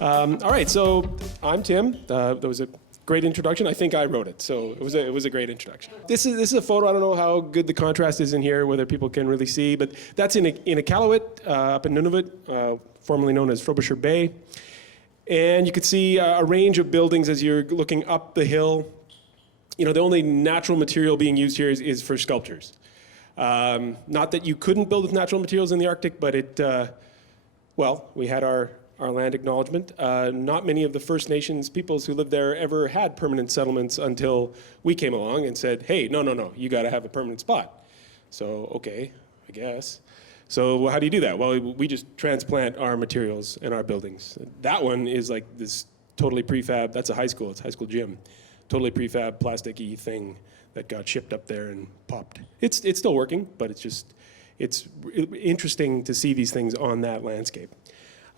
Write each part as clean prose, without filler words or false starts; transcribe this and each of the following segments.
All right, so I'm Tim. That was a great introduction. I think I wrote it, so it was a great introduction. This is a photo. I don't know how good the contrast is in here, whether people can really see, but that's in Iqaluit, up in Nunavut, formerly known as Frobisher Bay. And you can see a range of buildings as you're looking up the hill. You know, the only natural material being used here is for sculptures. Not that you couldn't build with natural materials in the Arctic, but well, we had our land acknowledgement. Not many of the First Nations peoples who lived there ever had permanent settlements until we came along and said, hey, no, you gotta have a permanent spot. So, okay, I guess. So how do you do that? Well, we just transplant our materials and our buildings. That one is like this totally prefab, that's a high school, it's a high school gym. Totally prefab, plastic-y thing that got shipped up there and popped. It's still working, but it's interesting to see these things on that landscape.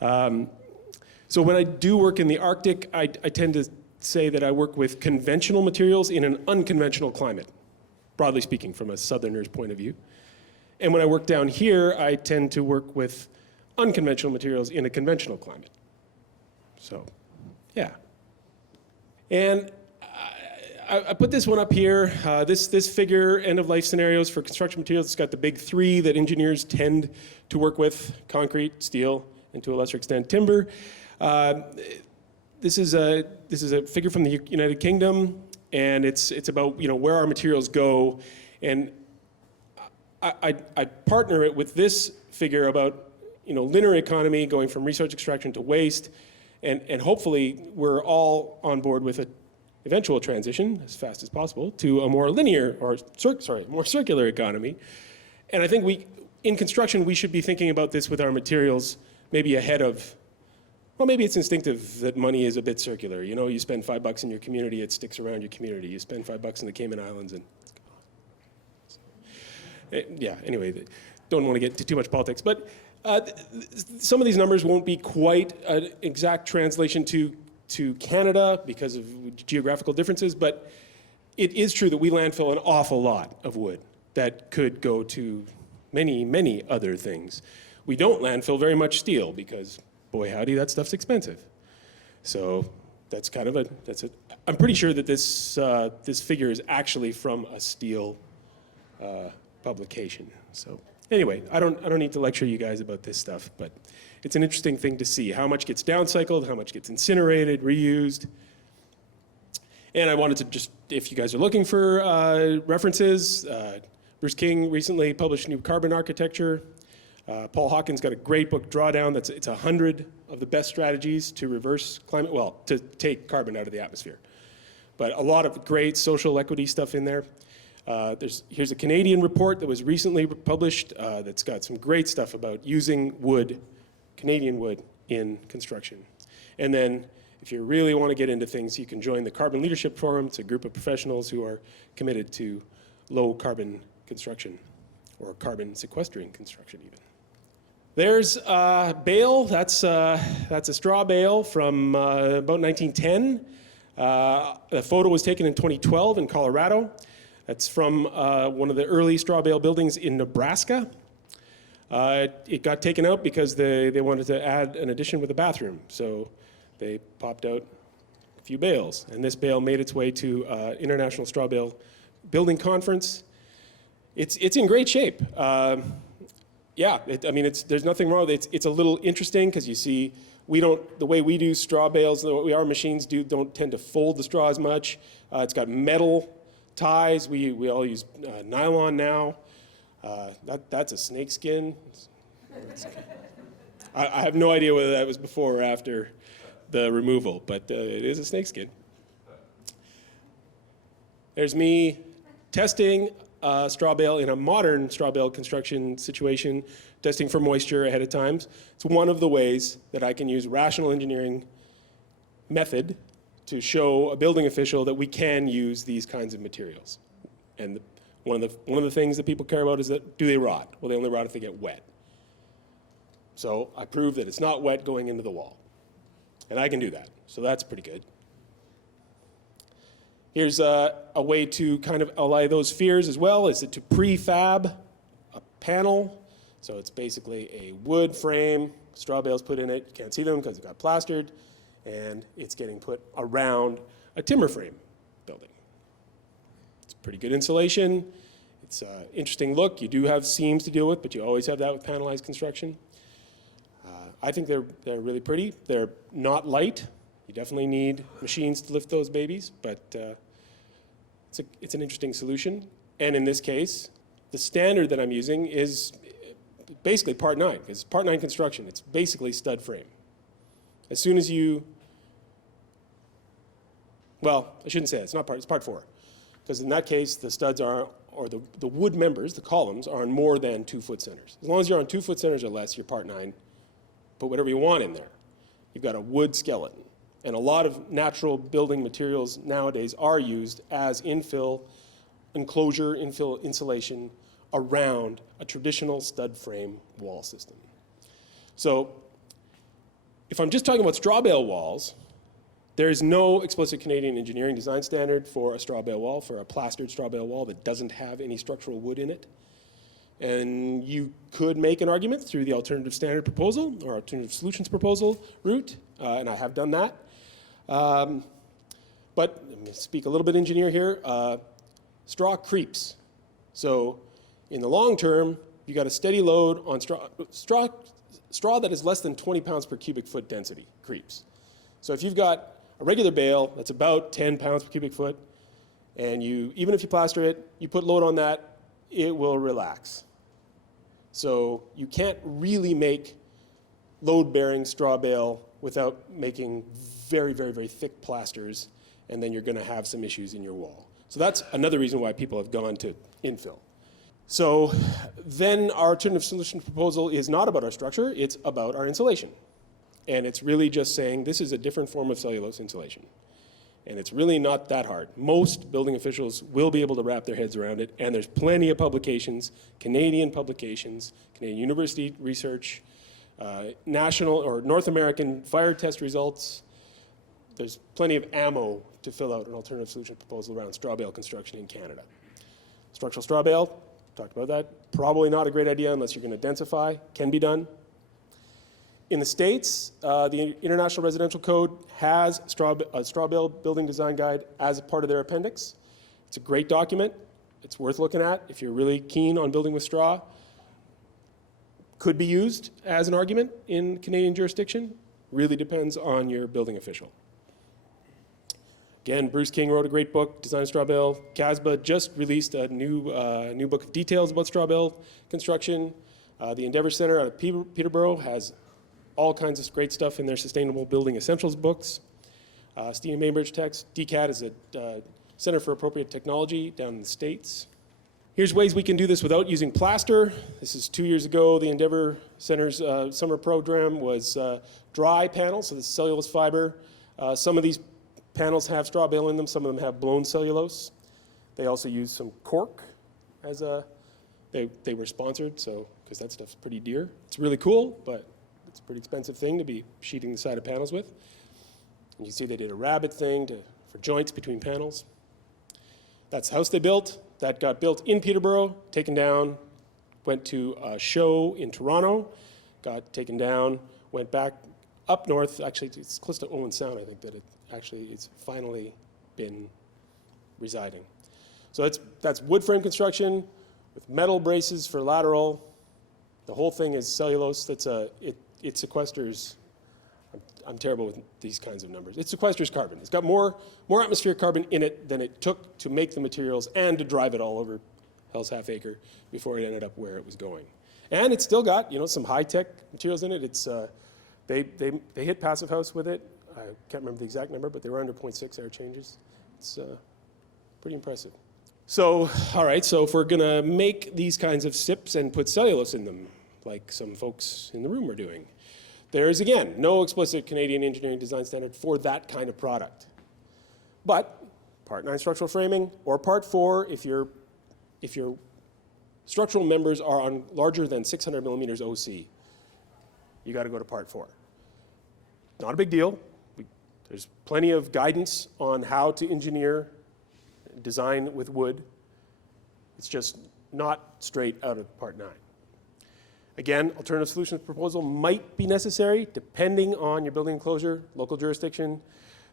So when I do work in the Arctic, I tend to say that I work with conventional materials in an unconventional climate, broadly speaking, from a southerner's point of view. And when I work down here, I tend to work with unconventional materials in a conventional climate. So, yeah. And I put this one up here. This figure, end-of-life scenarios for construction materials, it's got the big three that engineers tend to work with: concrete, steel, and to a lesser extent, timber. This is a figure from the United Kingdom, and it's about where our materials go, and I partner it with this figure about linear economy, going from resource extraction to waste, and hopefully we're all on board with an eventual transition as fast as possible to a more linear more circular economy. And I think in construction we should be thinking about this with our materials maybe ahead of. Well, maybe it's instinctive that money is a bit circular. You spend $5 in your community, it sticks around your community. You spend $5 in the Cayman Islands, and yeah. Anyway, don't want to get into too much politics, but some of these numbers won't be quite an exact translation to Canada because of geographical differences. But it is true that we landfill an awful lot of wood that could go to many other things. We don't landfill very much steel because, boy howdy, that stuff's expensive. So that's kind of I'm pretty sure that this figure is actually from a steel publication. So anyway, I don't need to lecture you guys about this stuff, but it's an interesting thing to see how much gets downcycled, how much gets incinerated, reused. And I wanted to just, if you guys are looking for references, Bruce King recently published a new carbon architecture. Paul Hawkins got a great book, Drawdown. It's 100 of the best strategies to reverse climate, to take carbon out of the atmosphere. But a lot of great social equity stuff in there. Here's a Canadian report that was recently published that's got some great stuff about using wood, Canadian wood, in construction. And then if you really want to get into things, you can join the Carbon Leadership Forum. It's a group of professionals who are committed to low carbon construction, or carbon sequestering construction even. There's bale. That's a straw bale from about 1910. The photo was taken in 2012 in Colorado. That's from one of the early straw bale buildings in Nebraska. It got taken out because they wanted to add an addition with a bathroom. So they popped out a few bales. And this bale made its way to International Straw Bale Building Conference. It's in great shape. There's nothing wrong with it. It's a little interesting because you see, the way we do straw bales, our machines don't tend to fold the straw as much. It's got metal ties. We all use nylon now. That's a snake skin. I have no idea whether that was before or after the removal, but it is a snake skin. There's me testing straw bale in a modern straw bale construction situation, testing for moisture ahead of time. It's one of the ways that I can use rational engineering method to show a building official that we can use these kinds of materials. And one of the things that people care about is that, do they rot? Well, they only rot if they get wet. So I prove that it's not wet going into the wall. And I can do that, so that's pretty good. Here's a way to kind of allay those fears as well, is to prefab a panel. So it's basically a wood frame, straw bales put in it. You can't see them because it got plastered. and it's getting put around a timber frame building. It's pretty good insulation. It's an interesting look. You do have seams to deal with, but you always have that with panelized construction. I think they're really pretty. They're not light. You definitely need machines to lift those babies, but it's an interesting solution. And in this case, the standard that I'm using is basically Part 9, because it's Part 9 construction. It's basically stud frame. As soon as you, well, I shouldn't say it. It's Part 4. Because in that case, the studs are, or the wood members, the columns, are on more than 2-foot centers. As long as you're on 2-foot centers or less, you're Part 9. Put whatever you want in there. You've got a wood skeleton. And a lot of natural building materials nowadays are used as infill, enclosure, infill insulation around a traditional stud frame wall system. So if I'm just talking about straw bale walls, there is no explicit Canadian engineering design standard for a straw bale wall, for a plastered straw bale wall that doesn't have any structural wood in it. And you could make an argument through the alternative standard proposal or alternative solutions proposal route, and I have done that. But let me speak a little bit engineer here. Straw creeps. So in the long term, you got a steady load on straw that is less than 20 pounds per cubic foot density creeps. So if you've got a regular bale that's about 10 pounds per cubic foot, and even if you plaster it, you put load on that, it will relax. So you can't really make load-bearing straw bale without making very, very, very thick plasters, and then you're going to have some issues in your wall. So that's another reason why people have gone to infill. So then our alternative solution proposal is not about our structure, it's about our insulation. And it's really just saying this is a different form of cellulose insulation. And it's really not that hard. Most building officials will be able to wrap their heads around it, and there's plenty of publications, Canadian university research, national or North American fire test results. There's plenty of ammo to fill out an alternative solution proposal around straw bale construction in Canada. Structural straw bale, talked about that. Probably not a great idea unless you're going to densify. Can be done. In the States, the International Residential Code has a straw bale building design guide as a part of their appendix. It's a great document. It's worth looking at if you're really keen on building with straw. Could be used as an argument in Canadian jurisdiction. Really depends on your building official. Again, Bruce King wrote a great book, Design Straw Bale. CASBA just released a new book of details about straw bale construction. The Endeavour Center out of Peterborough has all kinds of great stuff in their Sustainable Building Essentials books. Stephen Bainbridge Tech's DCAT is a Center for Appropriate Technology down in the States. Here's ways we can do this without using plaster. This is 2 years ago. The Endeavour Center's summer program was dry panels, so this is cellulose fiber. Some of these panels have straw bale in them. Some of them have blown cellulose. They also use some cork as they were sponsored, so because that stuff's pretty dear. It's really cool, but it's a pretty expensive thing to be sheeting the side of panels with. And you see they did a rabbit thing for joints between panels. That's the house they built. That got built in Peterborough, taken down, went to a show in Toronto, got taken down, went back up north. Actually, it's close to Owen Sound, I think, that it's finally been residing. So that's wood frame construction with metal braces for lateral. The whole thing is cellulose. It sequesters, I'm terrible with these kinds of numbers. It sequesters carbon. It's got more atmospheric carbon in it than it took to make the materials and to drive it all over Hell's Half Acre before it ended up where it was going. And it's still got, some high-tech materials in it. It's, they hit Passive House with it. I can't remember the exact number, but they were under 0.6 air changes. It's pretty impressive. So, all right, so if we're gonna make these kinds of SIPs and put cellulose in them, like some folks in the room are doing, there is, again, no explicit Canadian engineering design standard for that kind of product. But Part 9 structural framing, or Part 4, if your structural members are on larger than 600 millimeters OC, you got to go to Part 4. Not a big deal. There's plenty of guidance on how to engineer design with wood. It's just not straight out of Part 9. Again, alternative solutions proposal might be necessary depending on your building enclosure, local jurisdiction.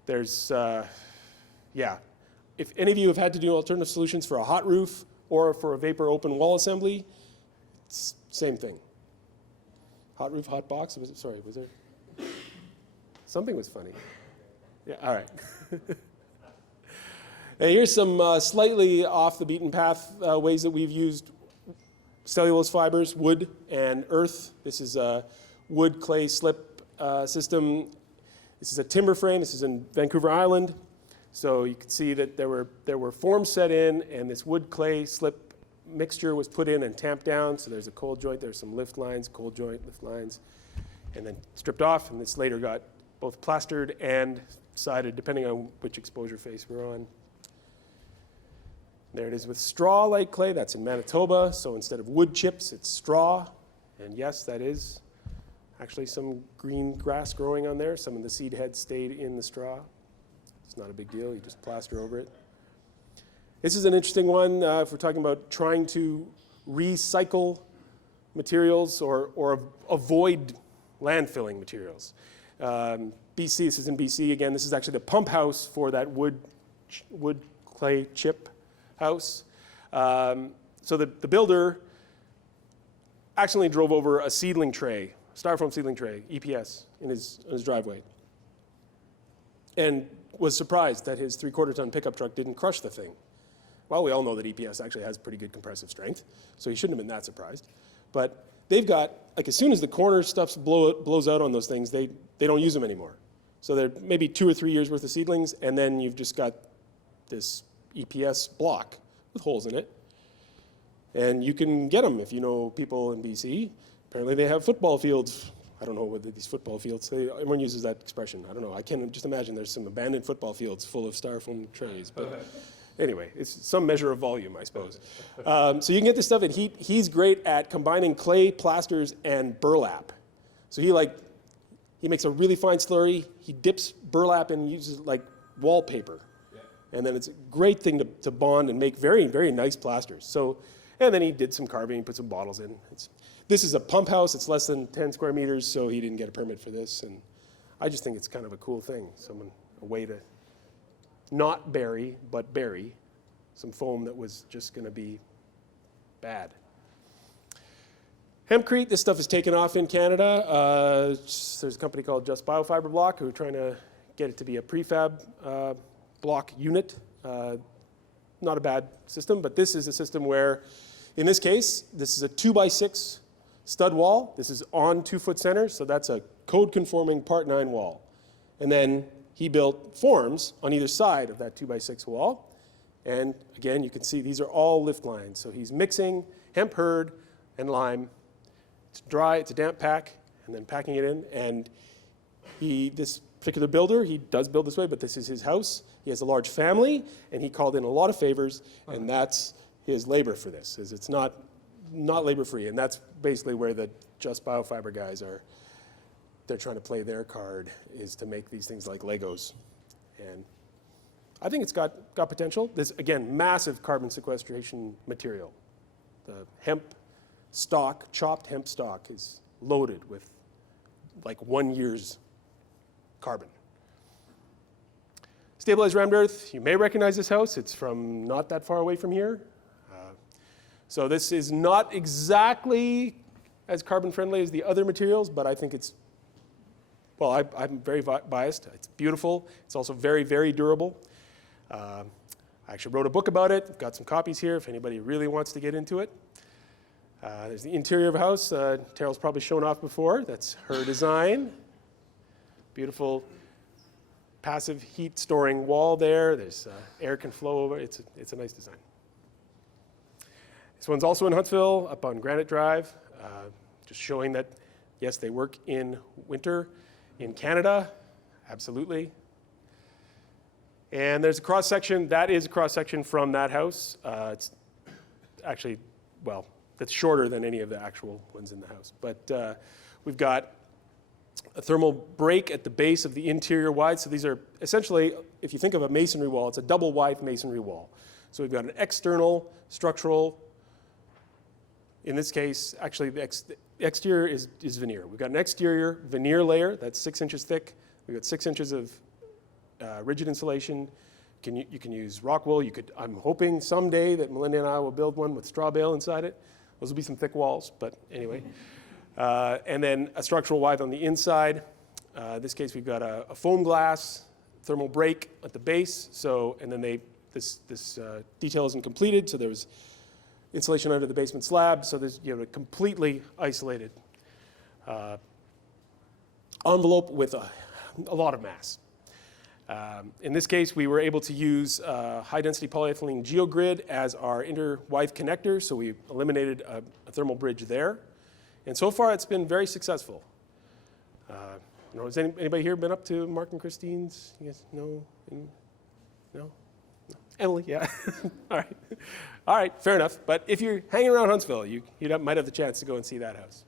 There's, yeah. If any of you have had to do alternative solutions for a hot roof or for a vapor open wall assembly, it's same thing. Hot roof, hot box, sorry, was there? Something was funny. Yeah, all right. Now here's some slightly off the beaten path ways that we've used cellulose fibers, wood, and earth. This is a wood clay slip system. This is a timber frame. This is in Vancouver Island. So you can see that there were forms set in, and this wood clay slip mixture was put in and tamped down. So there's a cold joint. There's some lift lines, cold joint, lift lines, and then stripped off. And this later got both plastered and sided, depending on which exposure face we're on. There it is with straw-like clay. That's in Manitoba. So instead of wood chips, it's straw. And yes, that is actually some green grass growing on there. Some of the seed heads stayed in the straw. It's not a big deal. You just plaster over it. This is an interesting one if we're talking about trying to recycle materials or avoid landfilling materials. BC, this is in BC again. This is actually the pump house for that wood clay chip house. So the builder accidentally drove over a seedling tray, styrofoam seedling tray, EPS, in his driveway, and was surprised that his 3/4 ton pickup truck didn't crush the thing. Well, we all know that EPS actually has pretty good compressive strength, so he shouldn't have been that surprised. But they've got, like, as soon as the corner stuff blows out on those things, they don't use them anymore. So they're maybe 2 or 3 years worth of seedlings, and then you've just got this EPS block with holes in it. And you can get them if you know people in BC. Apparently they have football fields. I don't know whether these football fields, everyone uses that expression. I don't know. I can just imagine there's some abandoned football fields full of styrofoam trays. But anyway, it's some measure of volume, I suppose. So you can get this stuff, and he's great at combining clay, plasters, and burlap. So he makes a really fine slurry. He dips burlap and uses it like wallpaper. And then it's a great thing to bond and make very, very nice plasters. So, and then he did some carving, put some bottles in. This is a pump house. It's less than 10 square meters, so he didn't get a permit for this. And I just think it's kind of a cool thing. A way to not bury, but bury some foam that was just going to be bad. Hempcrete, this stuff is taken off in Canada. There's a company called Just Biofiber Block who are trying to get it to be a prefab block unit. Not a bad system, but this is a system where, in this case, this is a 2x6 stud wall. This is on 2-foot center, so that's a code-conforming Part 9 wall. And then he built forms on either side of that 2x6 wall. And again, you can see these are all lift lines. So he's mixing hemp hurd and lime. It's dry, it's a damp pack, and then packing it in. And this particular builder, he does build this way, but this is his house. He has a large family, and he called in a lot of favors, and that's his labor for this. It's not labor-free, and that's basically where the Just Biofiber guys are. They're trying to play their card, is to make these things like Legos. And I think it's got potential. This, again, massive carbon sequestration material. The hemp stock, chopped hemp stock, is loaded with like 1 year's carbon. Stabilized rammed earth, you may recognize this house. It's from not that far away from here. So this is not exactly as carbon friendly as the other materials, but I think it's, well, I'm very biased. It's beautiful. It's also very, very durable. I actually wrote a book about it. I've got some copies here if anybody really wants to get into it. There's the interior of the house. Terrell's probably shown off before. That's her design. Beautiful passive heat storing wall there. There's air can flow over. It's a nice design. This one's also in Huntsville, up on Granite Drive, just showing that, yes, they work in winter in Canada, absolutely. And there's a cross-section. That is a cross-section from that house. It's actually, well, that's shorter than any of the actual ones in the house. But we've got a thermal break at the base of the interior wide. So these are essentially, if you think of a masonry wall, it's a double wide masonry wall. So we've got an external structural, in this case, actually exterior is veneer. We've got an exterior veneer layer that's 6 inches thick. We've got 6 inches of rigid insulation. You can use rock wool. I'm hoping someday that Melinda and I will build one with straw bale inside it. Those will be some thick walls, but anyway. And then a structural withe on the inside. In this case, we've got a foam glass thermal break at the base. So, and then this detail isn't completed, so there was insulation under the basement slab. So you have a completely isolated envelope with a lot of mass. In this case, we were able to use high-density polyethylene geogrid as our inter-withe connector, so we eliminated a thermal bridge there. And so far, it's been very successful. Has anybody here been up to Mark and Christine's? You guys know? No? Emily, yeah. All right. All right, fair enough. But if you're hanging around Huntsville, you might have the chance to go and see that house.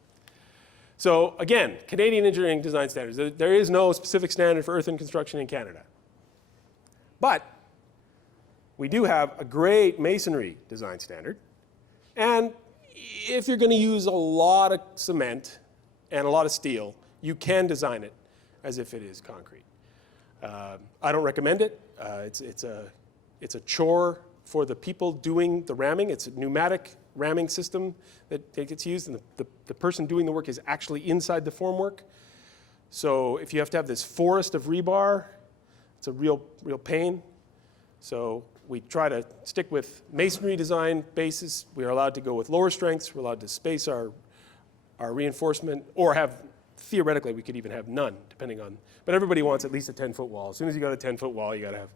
So again, Canadian engineering design standards. There is no specific standard for earthen construction in Canada. But we do have a great masonry design standard. And if you're going to use a lot of cement and a lot of steel, you can design it as if it is concrete. I don't recommend it. It's a chore for the people doing the ramming. It's a pneumatic ramming system that gets used, and the person doing the work is actually inside the formwork. So if you have to have this forest of rebar, it's a real pain. So we try to stick with masonry design basis. We are allowed to go with lower strengths. We're allowed to space our reinforcement, or theoretically, we could even have none, depending on, but everybody wants at least a 10-foot wall. As soon as you got a 10-foot wall, you got to have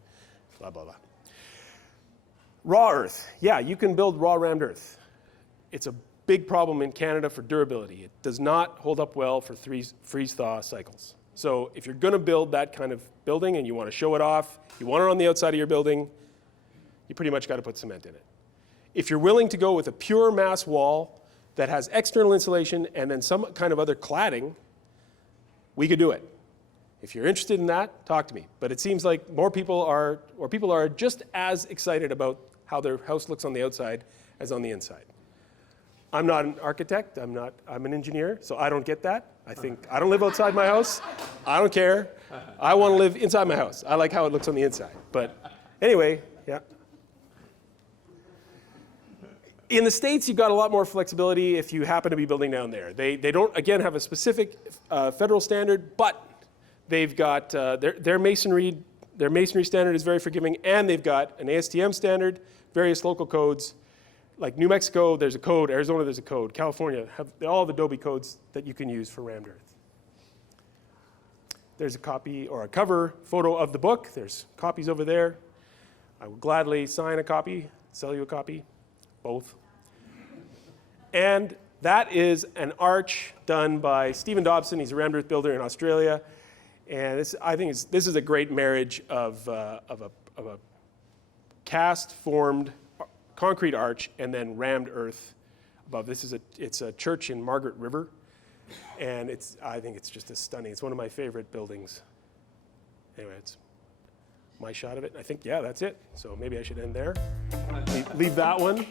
blah, blah, blah. Raw earth. Yeah, you can build raw rammed earth. It's a big problem in Canada for durability. It does not hold up well for freeze-thaw cycles. So if you're going to build that kind of building and you want to show it off, you want it on the outside of your building, you pretty much got to put cement in it. If you're willing to go with a pure mass wall that has external insulation and then some kind of other cladding, we could do it. If you're interested in that, talk to me. But it seems like people are just as excited about how their house looks on the outside as on the inside. I'm not an architect, I'm an engineer, so I don't get that. I don't live outside my house. I don't care. I want to live inside my house. I like how it looks on the inside. But anyway, yeah. In the States, you've got a lot more flexibility if you happen to be building down there. They don't, again, have a specific federal standard, but they've got their masonry standard is very forgiving, and they've got an ASTM standard, various local codes. Like New Mexico, there's a code. Arizona, there's a code. California, have all the Adobe codes that you can use for rammed earth. There's a copy or a cover photo of the book. There's copies over there. I will gladly sign a copy, sell you a copy, both. And that is an arch done by Stephen Dobson. He's a rammed earth builder in Australia. And I think this is a great marriage of a cast-formed concrete arch and then rammed earth above. It's a church in Margaret River, and I think it's just stunning. It's one of my favorite buildings. Anyway, it's my shot of it. I think, yeah, that's it. So maybe I should end there. Leave that one.